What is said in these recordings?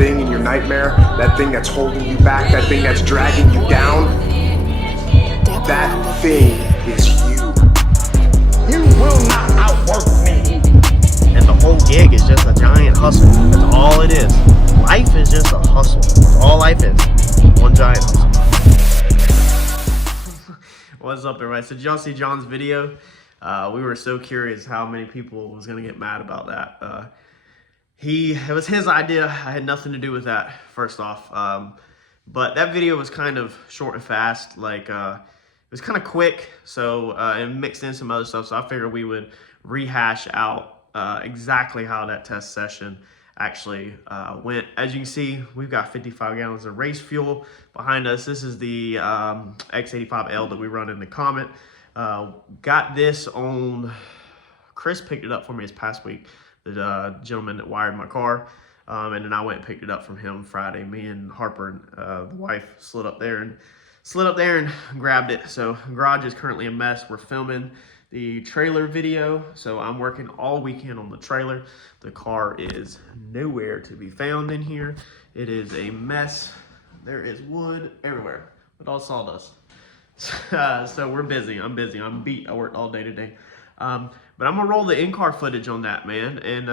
thing in your nightmare, that thing that's holding you back, that thing that's dragging you down, that thing is you. You will not outwork me. And the whole gig is just a giant hustle. That's all it is. Life is just a hustle. That's all life is. One giant hustle. What's up, everybody? So did y'all see John's video? We were so curious how many people was gonna get mad about that. It was his idea. I had nothing to do with that, first off. But that video was kind of short and fast. Like, it was kind of quick, so and mixed in some other stuff. So I figured we would rehash out exactly how that test session actually went. As you can see, we've got 55 gallons of race fuel behind us. This is the X85L that we run in the Comet. Got this on, Chris picked it up for me this past week, the gentleman that wired my car, and then I went and picked it up from him Friday. Me and Harper, the wife, slid up there and grabbed it. So garage is currently a mess. We're filming the trailer video, so I'm working all weekend on the trailer. The car is nowhere to be found in here. It is a mess. There is wood everywhere, but all sawdust. So we're busy. I'm busy. I'm beat. I worked all day today. But I'm gonna roll the in-car footage on that, man, and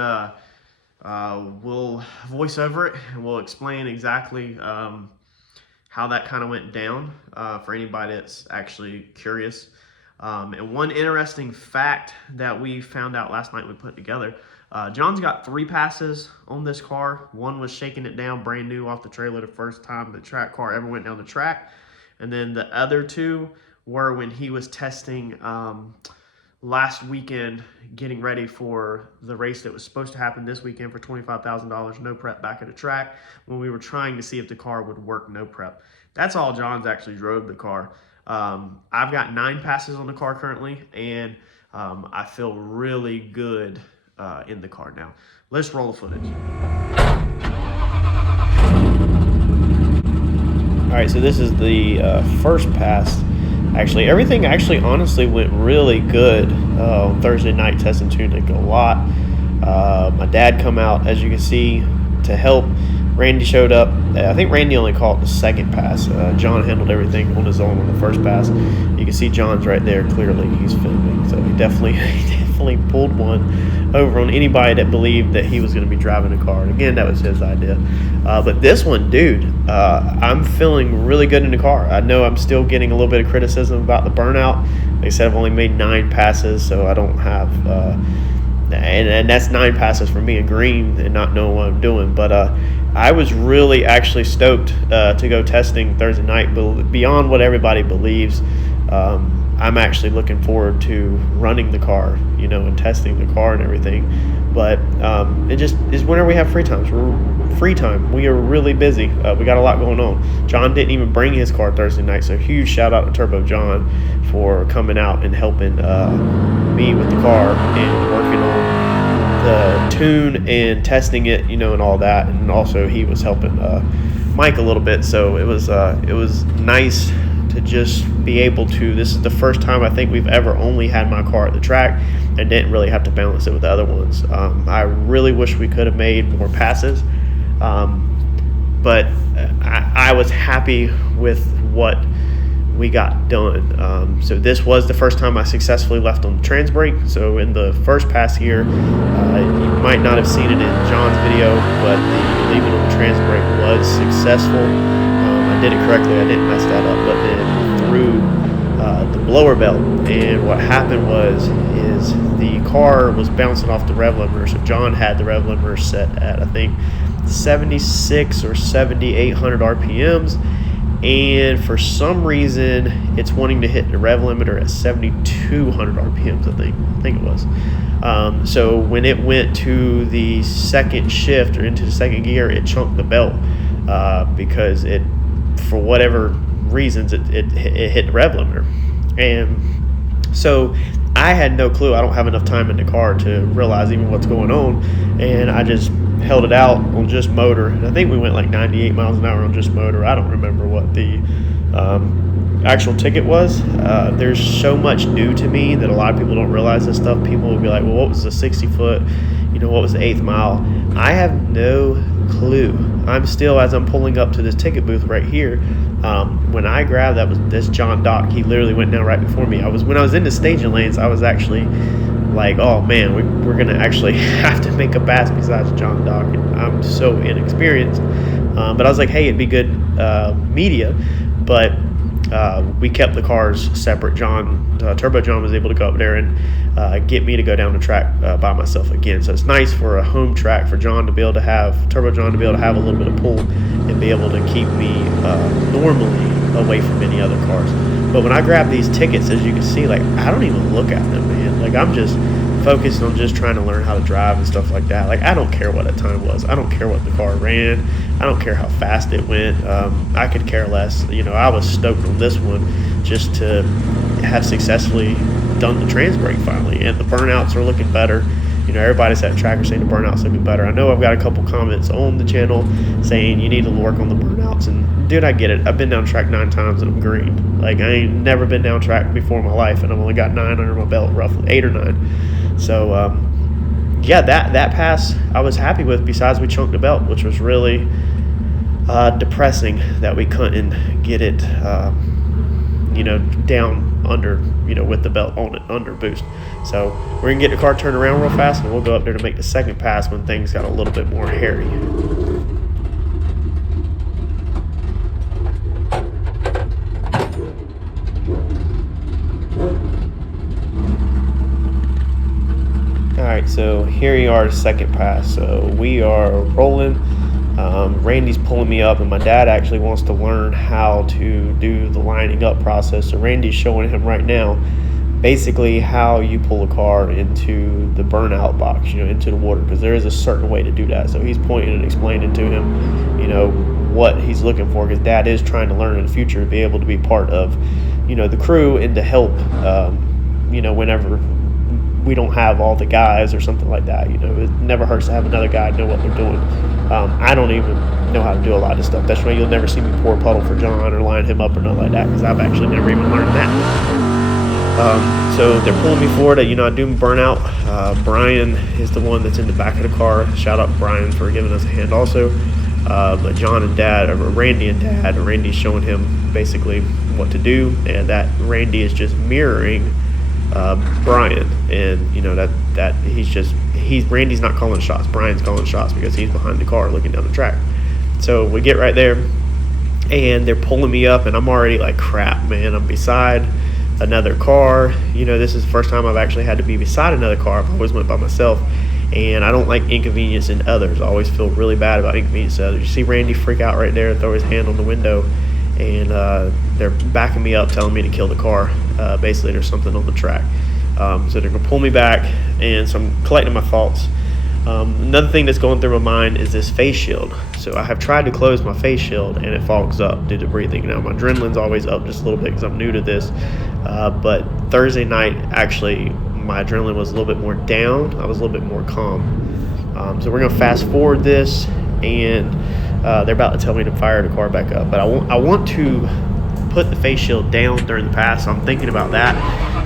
we'll voice over it and we'll explain exactly how that kind of went down for anybody that's actually curious. And one interesting fact that we found out last night we put together, John's got 3 passes on this car. One was shaking it down brand new off the trailer the first time the track car ever went down the track. And then the other 2 were when he was testing last weekend, getting ready for the race that was supposed to happen this weekend for $25,000, no prep back at the track, when we were trying to see if the car would work no prep. That's all John's actually drove the car. I've got 9 passes on the car currently, and I feel really good in the car now. Let's roll the footage. All right, so this is the first pass. Actually, everything honestly went really good on Thursday night testing tuning a lot. My dad come out, as you can see, to help. Randy showed up. I think Randy only caught the second pass. John handled everything on his own on the first pass. You can see John's right there clearly. He's filming, so he definitely pulled one over on anybody that believed that he was going to be driving a car. And again, that was his idea. But this one, dude, I'm feeling really good in the car. I know I'm still getting a little bit of criticism about the burnout. They said I've only made 9 passes, so I don't have and that's 9 passes for me in green and not knowing what I'm doing. But I was really actually stoked to go testing Thursday night. But beyond what everybody believes, I'm actually looking forward to running the car, and testing the car and everything. But it just is whenever we have free time. We are really busy. We got a lot going on. John didn't even bring his car Thursday night, so huge shout out to Turbo John for coming out and helping me with the car and working on the tune and testing it, and all that. And also he was helping Mike a little bit, so it was nice to just be able to. This is the first time I think we've ever only had my car at the track and didn't really have to balance it with the other ones. I really wish we could have made more passes, but I was happy with what we got done. So this was the first time I successfully left on the trans brake. So in the first pass here, you might not have seen it in John's video, but the leaving on the trans brake was successful. I did it correctly. I didn't mess that up. But then through the blower belt, and what happened is the car was bouncing off the rev limiter. So John had the rev limiter set at, I think, 76 or 7,800 RPMs. And for some reason, it's wanting to hit the rev limiter at 7,200 RPMs, I think it was. So when it went to the second shift or into the second gear, it chunked the belt because it, for whatever reasons, it hit the rev limiter. And so I had no clue. I don't have enough time in the car to realize even what's going on. And I just held it out on just motor. And I think we went like 98 miles an hour on just motor. I don't remember what the actual ticket was. There's so much new to me that a lot of people don't realize this stuff. People will be like, well, what was the 60 foot? What was the 8th mile? I have no clue. I'm still, as I'm pulling up to this ticket booth right here, when I grabbed this John Dock, he literally went down right before me. When I was in the staging lanes, I was actually like, oh man, we're going to actually have to make a pass besides John Dock. And I'm so inexperienced. But I was like, hey, it'd be good media. But we kept the cars separate. Turbo John was able to go up there and get me to go down the track by myself again. So it's nice for a home track for Turbo John to be able to have a little bit of pull and be able to keep me normally away from any other cars. But when I grab these tickets, as you can see, like, I don't even look at them, man. Like, I'm just focused on just trying to learn how to drive and stuff like that. Like, I don't care what a time was. I don't care what the car ran. I don't care how fast it went. I could care less. I was stoked on this one just to have successfully done the trans brake finally, and the burnouts are looking better. Everybody's at track are saying the burnouts looking better. I know I've got a couple comments on the channel saying you need to work on the burnouts, and dude, I get it. I've been down track 9 times and I'm green. Like, I ain't never been down track before in my life, and I've only got 9 under my belt, roughly 8 or 9. So yeah, that pass I was happy with, besides we chunked the belt, which was really depressing that we couldn't get it down under, with the belt on it, under boost. So we're gonna get the car turned around real fast, and we'll go up there to make the second pass when things got a little bit more hairy. Alright, so here you are, second pass. So we are rolling. Randy's pulling me up, and my dad actually wants to learn how to do the lining up process. So Randy's showing him right now basically how you pull a car into the burnout box, into the water, because there is a certain way to do that. So he's pointing and explaining to him, what he's looking for, because Dad is trying to learn in the future to be able to be part of, the crew and to help, whenever we don't have all the guys or something like that. It never hurts to have another guy know what they're doing. I don't even know how to do a lot of stuff. That's why you'll never see me pour a puddle for John or line him up or nothing like that, because I've actually never even learned that. So they're pulling me forward. I do burnout. Brian is the one that's in the back of the car. Shout out Brian for giving us a hand also. But John and Dad, or Randy and Dad, Randy's showing him basically what to do, and that Randy is just mirroring Brian, and Randy's not calling shots. Brian's calling shots because he's behind the car looking down the track. So we get right there, and they're pulling me up, and I'm already like, crap, man, I'm beside another car. This is the first time I've actually had to be beside another car. I've always went by myself, and I don't like inconveniencing others. I always feel really bad about inconveniencing others. You see Randy freak out right there, throw his hand on the window, and they're backing me up, telling me to kill the car. Basically, there's something on the track. So they're going to pull me back, and so I'm collecting my thoughts. Another thing that's going through my mind is this face shield. So I have tried to close my face shield, and it fogs up due to breathing. Now, my adrenaline's always up just a little bit because I'm new to this. But Thursday night, actually, my adrenaline was a little bit more down. I was a little bit more calm. So we're going to fast forward this, and they're about to tell me to fire the car back up. But I want to put the face shield down during the pass, so I'm thinking about that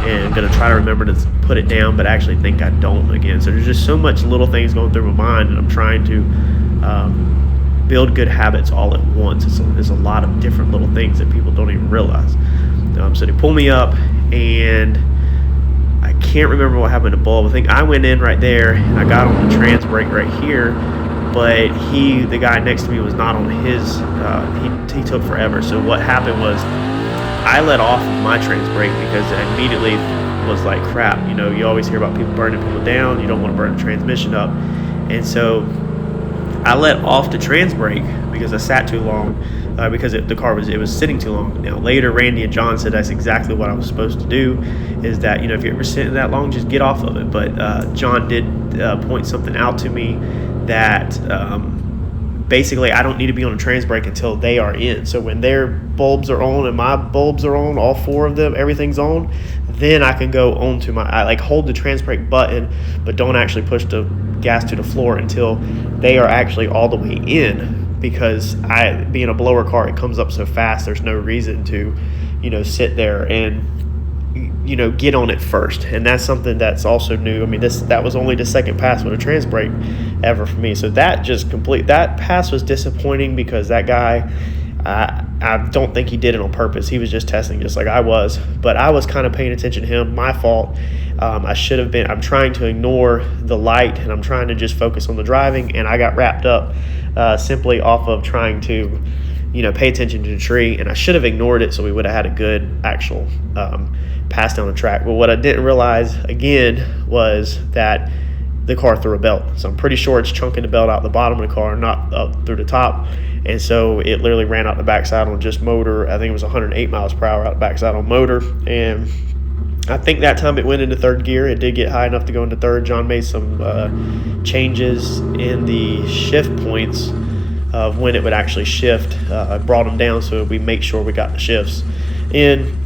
and going to try to remember to put it down, but actually think I don't again. So there's just so much little things going through my mind, and I'm trying to build good habits all at once. There's a lot of different little things that people don't even realize. So they pull me up, and I can't remember what happened to Bulb. I think I went in right there, and I got on the trans brake right here, but the guy next to me was not on his. He took forever. So what happened was I let off of my trans brake because I immediately was like, crap, you always hear about people burning people down. You don't want to burn the transmission up. And so I let off the trans brake because I sat too long, because the car was sitting too long. Now later, Randy and John said that's exactly what I was supposed to do, is that, if you're ever sitting that long, just get off of it. But John did point something out to me that basically I don't need to be on a trans brake until they are in. So when their bulbs are on and my bulbs are on, all 4 of them, everything's on, then I can go on to I hold the trans brake button, but don't actually push the gas to the floor until they are actually all the way in, because being a blower car, it comes up so fast, there's no reason to, sit there. And get on it first, and that's something that's also new. I mean, that was only the second pass with a trans brake ever for me, so that pass was disappointing because that guy, I don't think he did it on purpose. He was just testing, just like I was, but I was kind of paying attention to him. My fault. I should have been. I'm trying to ignore the light, and I'm trying to just focus on the driving, and I got wrapped up simply off of trying to pay attention to the tree, and I should have ignored it so we would have had a good actual pass down the track. But what I didn't realize, again, was that the car threw a belt. So I'm pretty sure it's chunking the belt out the bottom of the car, not up through the top. And so it literally ran out the backside on just motor. I think it was 108 miles per hour out the backside on motor. And I think that time it went into third gear. It did get high enough to go into third. John made some changes in the shift points of when it would actually shift. I brought them down so we make sure we got the shifts in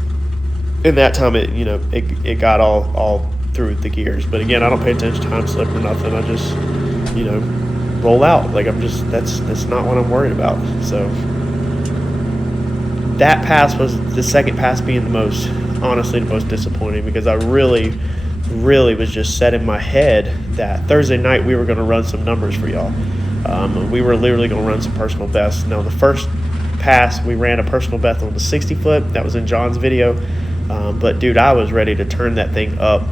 that time. It got all through the gears. But again, I don't pay attention to time slip or nothing. I just roll out. Like, that's not what I'm worried about. So that pass was the second pass being the most disappointing, because I really was just set in my head that Thursday night we were going to run some numbers for y'all. We were literally going to run some personal bests. Now, the first pass, we ran a personal best on the 60-foot. That was in John's video. But, dude, I was ready to turn that thing up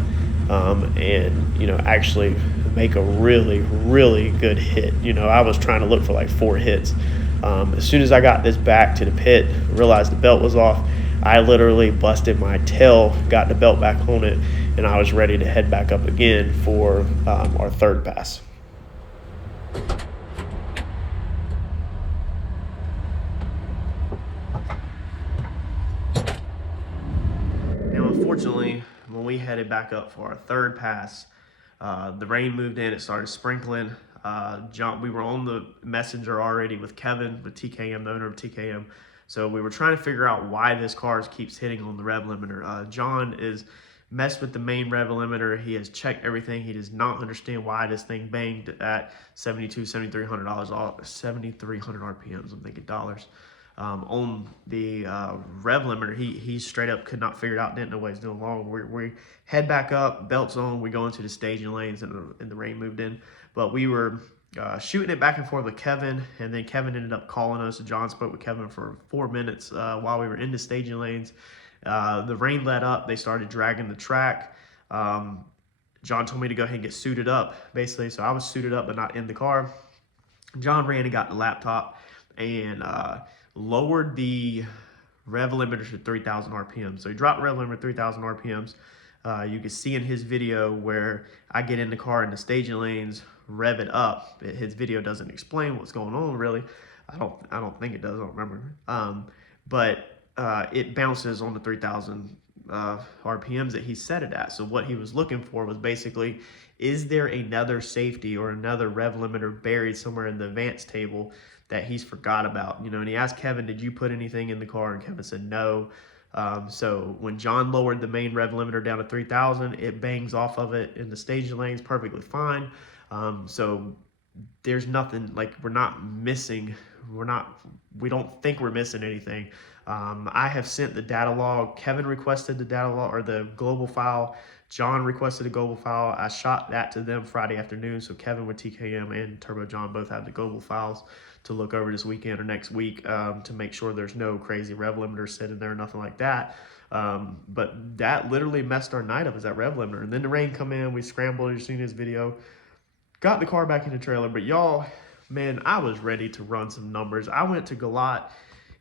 and, actually make a really, really good hit. I was trying to look for like 4 hits. As soon as I got this back to the pit, realized the belt was off, I literally busted my tail, got the belt back on it, and I was ready to head back up again for our third pass. Unfortunately, when we headed back up for our third pass, the rain moved in. It started sprinkling. We were on the messenger already with Kevin, with TKM, the owner of TKM. So we were trying to figure out why this car keeps hitting on the rev limiter. John is messed with the main rev limiter. He has checked everything. He does not understand why this thing banged at $7,300 RPMs. I'm thinking dollars. On the rev limiter, he straight up could not figure it out, didn't know what he's doing wrong. We head back up, belts on, we go into the staging lanes, and the rain moved in. But we were shooting it back and forth with Kevin, and then Kevin ended up calling us. John spoke with Kevin for 4 minutes while we were in the staging lanes. The rain let up. They started dragging the track. John told me to go ahead and get suited up, basically. So I was suited up but not in the car. John ran and got the laptop and lowered the rev limiter to 3,000 RPMs. So he dropped rev limiter 3,000 RPMs. You can see in his video where I get in the car in the staging lanes, rev it up. His video doesn't explain what's going on really. I don't think it does. I don't remember. But it bounces on the 3,000 RPMs that he set it at. So what he was looking for was basically, is there another safety or another rev limiter buried somewhere in the advanced table that he's forgot about? And he asked Kevin, did you put anything in the car? And Kevin said no. So when John lowered the main rev limiter down to 3,000, it bangs off of it in the staging lanes perfectly fine. So there's nothing, like, we're not missing. We don't think we're missing anything. I have sent the data log. Kevin requested the data log, or the global file. John requested a global file. I shot that to them Friday afternoon. So Kevin with TKM and Turbo John both have the global files to look over this weekend or next week to make sure there's no crazy rev limiter sitting there, nothing like that. But that literally messed our night up, is that rev limiter. And then the rain come in. We scrambled. You've seen this video. Got the car back in the trailer. But y'all, man, I was ready to run some numbers. I went to Gallot.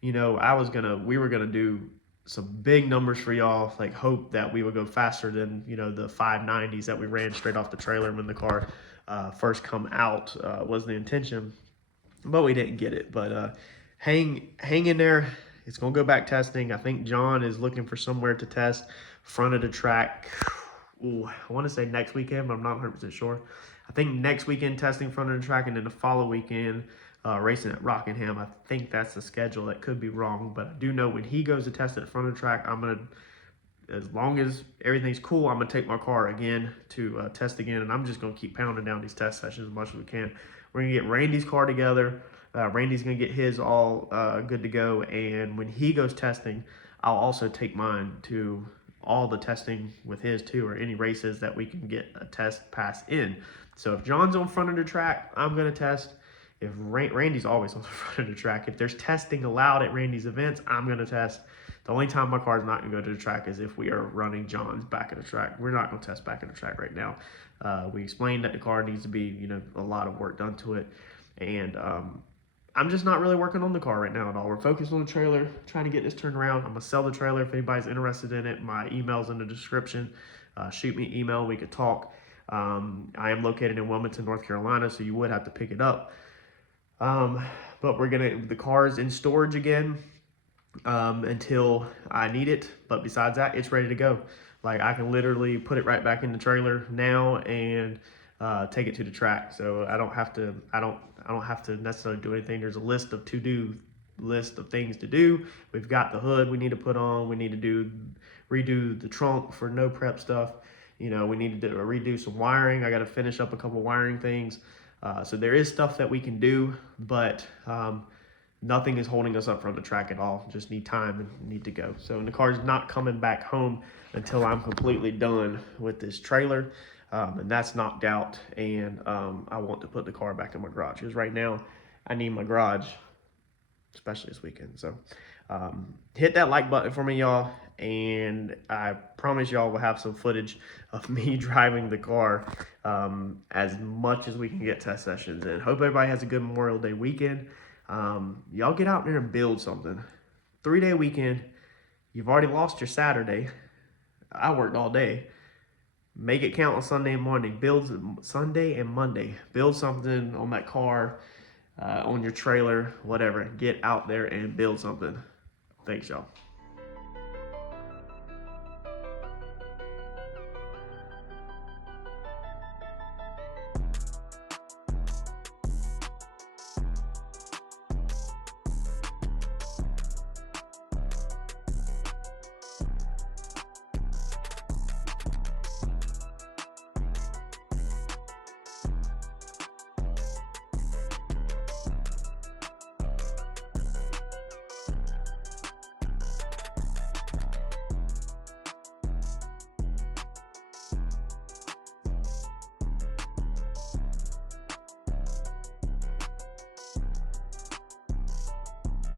We were gonna do some big numbers for y'all, like hope that we would go faster than the 590s that we ran straight off the trailer when the car first come out, was the intention, but we didn't get it. But hang in there. It's gonna go back testing. I think John is looking for somewhere to test front of the track. Ooh, I want to say next weekend, but I'm not 100% sure. I think next weekend testing front of the track, and then the following weekend racing at Rockingham. I think that's the schedule. That could be wrong, but I do know when he goes to test at the front of the track, as long as everything's cool, I'm gonna take my car again to test again, and I'm just gonna keep pounding down these test sessions as much as we can. We're gonna get Randy's car together. Randy's gonna get his all good to go, and when he goes testing, I'll also take mine to all the testing with his too, or any races that we can get a test pass in. So if John's on front of the track, I'm going to test. If Randy's always on the front of the track, if there's testing allowed at Randy's events, I'm going to test. The only time my car's not going to go to the track is if we are running John's back of the track. We're not going to test back of the track right now. We explained that the car needs to be, a lot of work done to it. And I'm just not really working on the car right now at all. We're focused on the trailer, trying to get this turned around. I'm going to sell the trailer if anybody's interested in it. My email's in the description. Shoot me an email. We could talk. I am located in Wilmington, North Carolina, so you would have to pick it up. But the car's in storage again until I need it. But besides that, it's ready to go. Like, I can literally put it right back in the trailer now and take it to the track. So I don't have to necessarily do anything. There's a list of things to do. We've got the hood we need to put on. We need to redo the trunk for no prep stuff. We need to redo some wiring. I got to finish up a couple wiring things. So there is stuff that we can do, but nothing is holding us up from the track at all. Just need time and need to go. So the car's not coming back home until I'm completely done with this trailer. And that's knocked out, and I want to put the car back in my garage, because right now I need my garage, especially this weekend. So hit that like button for me, y'all, and I promise y'all we'll have some footage of me driving the car as much as we can get test sessions in. Hope everybody has a good Memorial Day weekend. Y'all get out there and build something. 3-day weekend. You've already lost your Saturday. I worked all day. Make it count on Sunday and Monday. Build Sunday and Monday. Build something on that car, on your trailer, whatever. Get out there and build something. Thanks, y'all.